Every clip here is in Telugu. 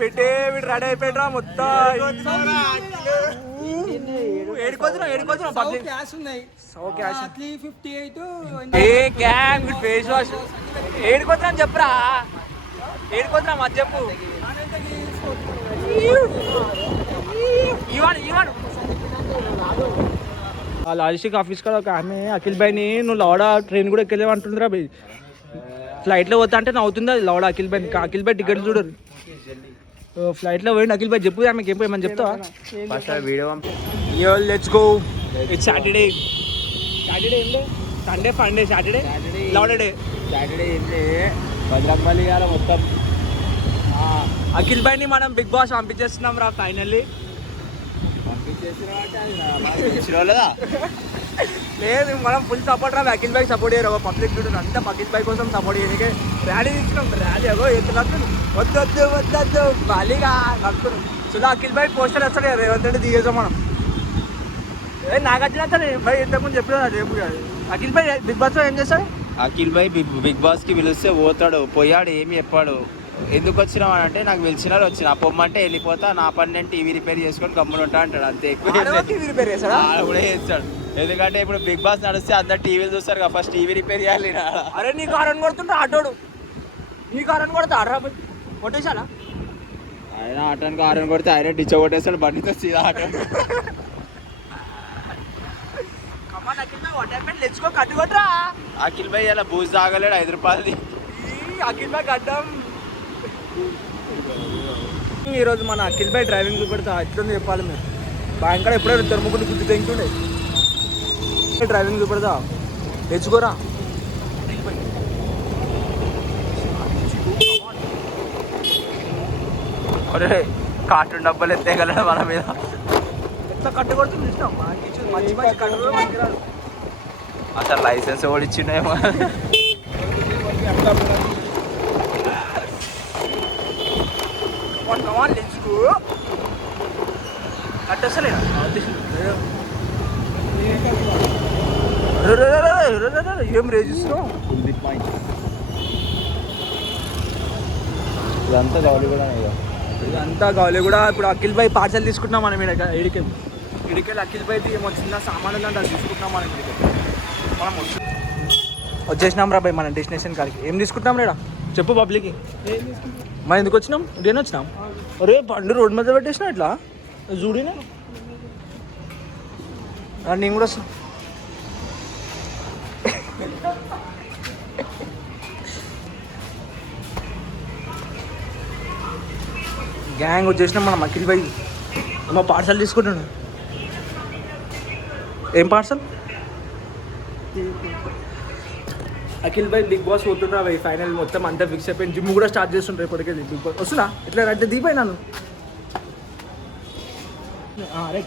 పెట్టే వీడు రెడీ అయిపోయిరా మొత్తం. ఏడుకోతున్నా పబ్లిక్ ఫేస్ వాష్ ఏడుకోతున్నా అని చెప్పురా. ఏడుకోతున్నా మధ్య చెప్పు. లాజిస్టిక్ ఆఫీస్ కాడ ఒక ఆమె అఖిల్ భాయ్ని నువ్వు లౌడ ట్రైన్ కూడా ఎక్కలేవు అంటుందిరా భయ్. ఫ్లైట్లో పోతా అంటే నవ్వుతుంది అది లౌడ అఖిల్ భాయ్. అఖిల్ భాయ్ టికెట్ చూడరు. ఫ్లైట్లో పోయింది అఖిల్ భాయ్. చెప్పు ఆమెకి ఏం పోయమని చెప్తావా? Let's go. It's Saturday. Saturday ఏం లేదు, సండే ఫండే. సాటర్డే లౌడ డే. సాటర్డే ఏంటి భద్రపల్లి గారు మొత్తం. అఖిల్ భాయ్ని మనం బిగ్ బాస్ పంపించేస్తున్నాం రా ఫైనల్లీ. లేదు మనం ఫుల్ సపోర్ట్ రా. అఖిల్ భాయ్ సపోర్ట్ చేయరు. పబ్లిక్ చూడండి అంతా అఖిల్ భాయ్ కోసం సపోర్ట్ చేయడానికి ర్యాలీ తీసుకున్నాం. ర్యాలీ అగో ఎంత నడుతుంది. వద్దు బాలీగా నడుతున్నాం. సో అఖిల్ భాయ్ పోస్టర్ వస్తాడు కదా రేవంత్ రెడ్డి దిగేసాం మనం. నాగార్జున వస్తాడు భాయ్. ఇంతకుముందు చెప్పిన రేపు అఖిల్ భాయ్ బిగ్ బాస్ లో ఏం చేస్తాడు? అఖిల్ భాయ్ బిగ్ బాస్ కి పిలిస్తే పోతాడు. పోయాడు ఏమి చెప్పాడు. ఎందుకు వచ్చినావు అని అంటే నాకు పిలిచినారు వచ్చిన పొమ్మంటే వెళ్ళిపోతా, నా పని నేను టీవీ రిపేర్ చేసుకొని గమ్మున ఉంటా అంటాడు. అంతే. ఎక్కువ టీవీ రిపేర్ కూడా చేస్తాడు. ఎందుకంటే ఇప్పుడు బిగ్ బాస్ నడిస్తే అందరు టీవీలు చూస్తారు కదా, ఫస్ట్ టీవీ రిపేర్ చేయాలి. అరే నీ కారణం కొడుతుంటా ఆటోడు. నీ కారణం కొడతా ఆటో కొట్టేసాలా? ఆయన ఆటోనికి కారణం కొడితే ఆయన డిచ్చ కొట్టేస్తాడు బండితో సీదా ఆటో. అఖిల్ భాయ్ అలా బూజు తాగలేడు 5 రూపాయలది. అఖిల్ భాయ్ గడ్డం. ఈరోజు మన అఖిల్ భాయ్ డ్రైవింగ్ చూపెడతా ఎట్లుంది చెప్పాలి మీరు. భయంకర ఎప్పుడైనా తెరుముకుంటూ గుద్దు తెంగుతుండే డ్రైవింగ్ చూపెడతా తెచ్చుకోరా. అరే కార్టూన్ డబ్బాలు ఎత్తేయగలరా మన మీద. ఎట్లా కట్టుకొడుతుంది ఇష్టం మంచి మంచి కట్టు. అసలు లైసెన్స్ కూడా ఇచ్చిండేమో. ఏం రేజిస్తున్నావు? ఇదంతా గౌలి కూడా ఇదంతా గౌలి కూడా. ఇప్పుడు అఖిల్ భాయ్ పార్సల్ తీసుకుంటున్నాం మనం. ఇడికెళ్ళి అఖిల్ భాయ్ ఏమో చిన్న సామాన్లు ఉందంటే అది తీసుకుంటున్నాం మనం. మనం వచ్చేసినాం రా భాయ్ మన డెస్టినేషన్ కాడికి. ఏం తీసుకుంటున్నాం రేడా చెప్పు పబ్లిక్కి. మనం ఎందుకు వచ్చినాం? దేని వచ్చినాం? అరే బండి రోడ్డు మీద పెట్టేసినా ఇట్లా చూడినా. నేను కూడా వస్తాను. గ్యాంగ్ వచ్చేసినాం మనం. అఖిల్ భాయ్ మా పార్సల్ తీసుకుంటున్నాను. ఏం పార్సల్? అఖిల్ భాయ్ బిగ్ బాస్ పోతున్నా భాయ్. ఫైనల్ మొత్తం అంతా ఫిక్స్ అయిపోయింది. జిమ్ కూడా స్టార్ట్ చేస్తుంటారు ఇప్పటికెళ్ళి. బిగ్ బాస్ వస్తున్నా ఎట్లా అంటే దీపోయినాను. అరే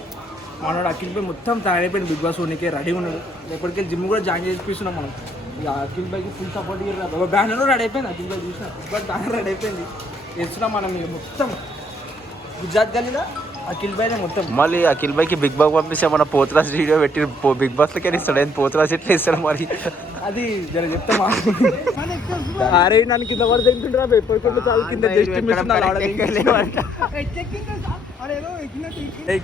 మనోడు అఖిల్ భాయ్ మొత్తం తయారైపోయింది బిగ్ బాస్ ఓనికే రెడీ ఉన్నాడు. ఎప్పటికెళ్ళి జిమ్ కూడా జాయిన్ చేపిస్తున్నాం మనం. ఇక అఖిల్ భాయ్కి ఫుల్ సపోర్ట్ ఇవ్వరు. బ్యానర్ రెడీ అయిపోయింది. అఖిల్ భాయ్ చూసిన బట్ బ్యానర్ రెడీ అయిపోయింది. చేస్తున్నాం మనం. ఇక మొత్తం గుజరాత్ గల్లీలో అఖిల్ భాయ్ మొత్తం. మళ్ళీ అఖిల్ భాయ్కి బిగ్ బాస్ పంపిస్తే మన పోతురాజ్ వీడియో పెట్టి బిగ్ బాస్లోకి ఇస్తాడు. ఏం పోతురాజ్ ఎట్లా ఇస్తాడు మరి? అది జర చెప్తామా? అరే నన్ను కింద పడి తింటుండ్రా ఎప్పుడు చాలు కింద జస్ట్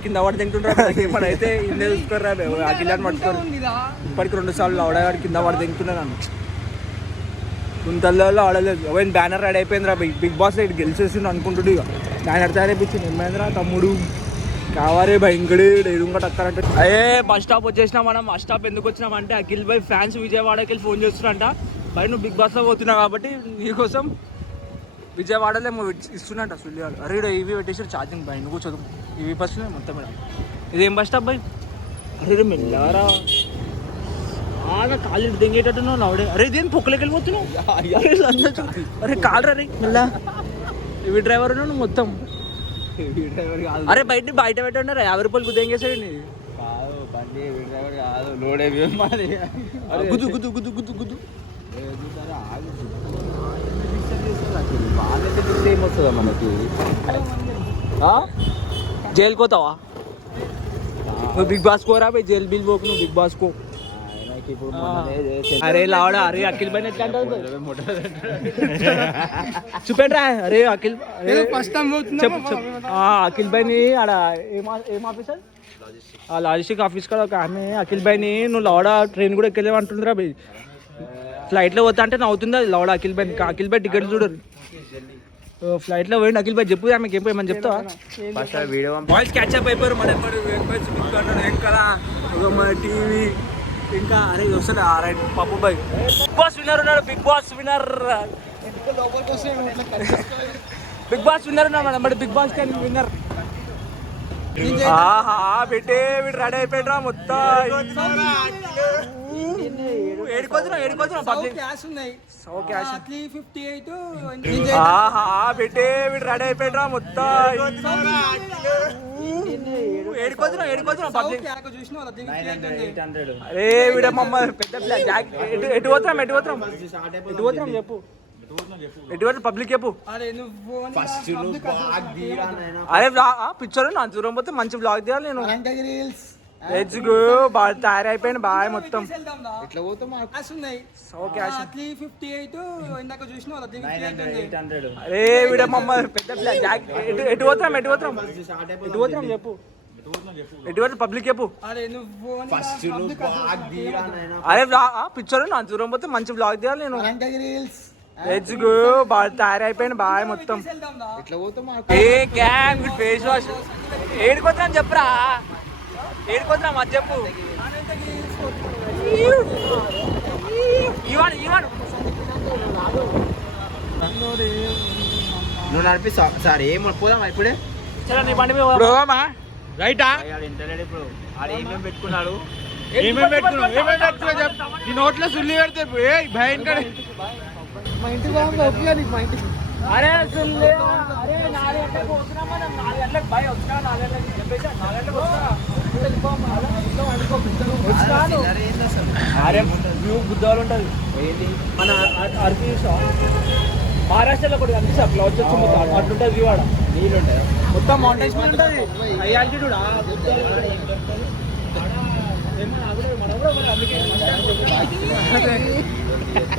కింద పడి తింటుండ్రా. ఇప్పుడైతే ఇన్నే చూసుకోర్రా అఖిల్ అని పట్టుకోరు. ఇప్పటికి 2 సార్లు ఆడేవాడు కింద పడి తింటున్నా. నన్ను గుంతల్లో ఆడలేదు. అవన్నీ బ్యానర్ రెడీ అయిపోయిందిరా. బిగ్ బాస్ ఇటు గెలిచేసింది అనుకుంటుడు. ఇక బ్యానర్ తయారైపోయింది. ఏమైందిరా తమ్ముడు కావారే భయంకడే ఎదురుగా టక్కరంటే. అయ్యే బస్ స్టాప్ వచ్చేసినా మనం. బస్ స్టాప్ ఎందుకు వచ్చినామంటే అఖిల్ భాయ్ ఫ్యాన్స్ విజయవాడకి వెళ్ళి ఫోన్ చేస్తున్నారంట. భాయ్ నువ్వు బిగ్ బాస్లో పోతున్నావు కాబట్టి నీకోసం విజయవాడలో ఏమో ఇస్తున్నట్ట సుల్లివాడు. అరే ఇవి పెట్టేసారు ఛార్జింగ్ భాయ్. నువ్వు చదువు ఇవి బస్సులో మొత్తం మేడం. ఇదేం బస్ స్టాప్ భాయ్? అరే మెల్లారా కాళ్ళు దెంగేటట్టున్నావు నవ్వడే. అరే ఇదేం పొక్కలకి వెళ్ళిపోతున్నావు. అరే కాళ్ళు రే మెల్లా. ఇవి డ్రైవర్ నువ్వు మొత్తం. అరే బయట పెట్టండి 50 రూపాయలు గుద్దేంగేసాడు. గుద్దు గుద్దు గుద్దు గుద్దు గుద్దు. ఏమొస్తుందా మనకి? జైలుకి పోతావా నువ్వు? బిగ్ బాస్ కోరా జైలు బిల్ పోకు నువ్వు. బిగ్ బాస్ కో అరే లావడా అరే అఖిల్ భాయ్ ఎట్లా అంటావు చూపెట్రా అరే అఖిల్ చెప్పు అఖిల్ భాయ్ని ఆడ ఏం ఆఫీసర్ లాజిస్టిక్ ఆఫీస్ కాడ ఒక ఆమె అఖిల్ భాయ్ని నువ్వు లౌడా ట్రైన్ కూడా ఎక్కలేవు అంటుందిరా భయ్ ఫ్లైట్లో పోతా అంటే నవ్వుతుంది అది లౌడా అఖిల్ భాయ్ టికెట్ చూడరు ఫ్లైట్లో పోయింది అఖిల్ భాయ్ చెప్పు ఆమెకి ఏం పోయి చెప్తావా వాయిస్ క్యాచ్అప్ అయిపోయారు మన ఇంకా మన టీవీ ఇంకా అరే వస్తుంది రైట్ పప్పు భాయ్ బిగ్ బాస్ విన్నర్ ఉన్నాడు బిగ్ బాస్ విన్నర్ ఉన్నాడు మరి బిగ్ బాస్ విన్నర్ పెట్టే వీడు రెడీ అయిపోయినరా మొత్తం ఏడుకోతున్నాం పబ్లిక్ పెట్టే వీడు రెడీ అయిపోయినరా మొత్తం ఏడుకోతున్నాం పబ్లిక్ అరే వీడ మమ్మల్ని పెద్ద ఎటు పోతున్నాం చెప్పు ఎటువంటి పబ్లిక్ చెప్పు అరే పిక్చర్ నా దూరం పోతే మంచి బ్లాగ్ తీయాలి నేను లెట్స్ గో బాగా తయారైపోయింది బాగా మొత్తం అరే వీడ మమ్మల్ని పెద్ద ఎటు పోతున్నాం చెప్పు ఎటువంటి పబ్లిక్ చెప్పు అరే పిక్చర్ నా దూరం పోతే మంచి బ్లాగ్ తీయాలి నేను లెట్స్ గో బాగా తయారైపోయింది బాగా మొత్తం ఏ గ్యాంగ్ ఫేస్ వాష్ ఏడుకోతున్నాం చెప్పురా ఏడుకోతున్నాం అది చెప్పు నువ్వు నడిపిస్తావు సార్ ఏం పోదామా ఇప్పుడే నీ బండి పోదామా రైటా ఇప్పుడు ఆడ ఏమేమి పెట్టుకున్నాడు నీ నోట్లో సుల్లి పెడితే భయం కడే మా ఇంటికి మా ఇంటికి అరే సుల్లి అరే 4 గంటలకు వస్తున్నాం మనం 4 గంటలకు భయ వచ్చినా 4 గంటలకు చెప్పేసి 4 గంటలకు వస్తున్నాను అరే వ్యూ బుద్ధాలు ఉంటుంది మన అర్పి మహారాష్ట్రలో కూడా కనిపిస్తా క్లౌడ్స్ వచ్చి మొత్తం అట్లుంటుంది వ్యూ ఆడ నీళ్ళు ఉంటాయి మొత్తం మౌంటైన్స్ మీద ఉంటుంది high altitude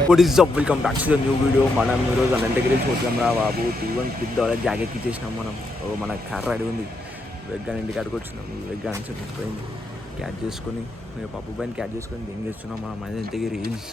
What is up? Welcome back to the new video. మనం ఈరోజు అనంతగిరి చూద్దాం రా బాబు T1 పిక్ డాలర్ జాకెట్ ఇచ్చేసినాం మనం మన కార్ రెడీ ఉంది వెగ్గాన్ ఇంటి కాడికి వచ్చినాం వెగ్గాన్ పోయింది క్యాచ్ చేసుకొని మేము పప్పు పైన క్యాచ్ చేసుకొని దింగేస్తున్నాం మనం అనంతగిరి రీల్స్